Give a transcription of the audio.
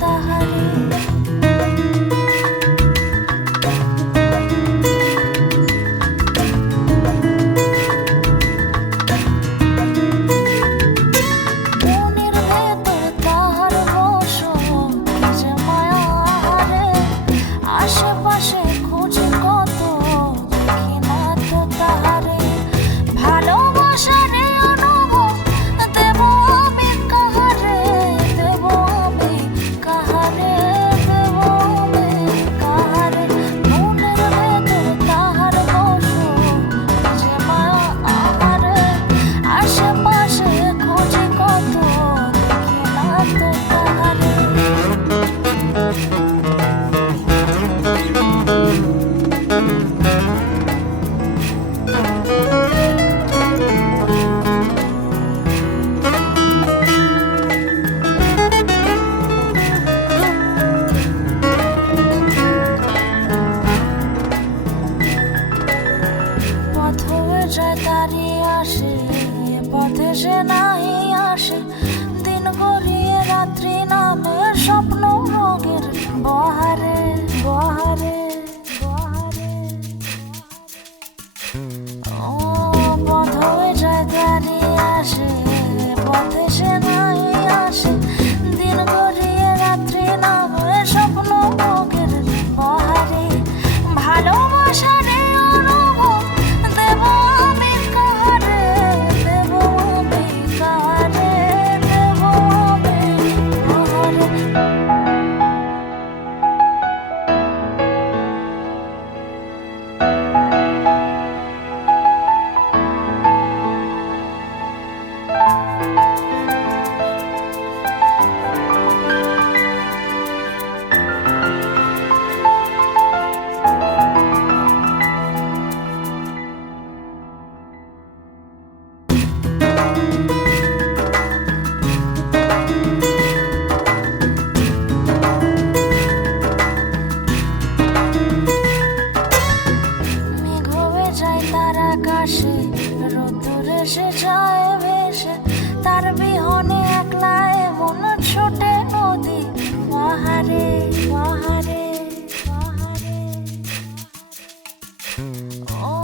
大海 যায় তারি আসে, পথে সে নাহি আসে। দিন গড়িয়ে রাত্রি নামে, স্বপ্ন রোগের বহারে বহারে বহারে ও, পথ হয়ে আসে, পথে সে নাহি আসে। দিন গড়িয়ে রাত্রি নামে আসে, রোদ্দুর এসে যায় ভেসে, তার বিহনে একলায় মন ছোটে নদী। মহারে মহারে মহারে ও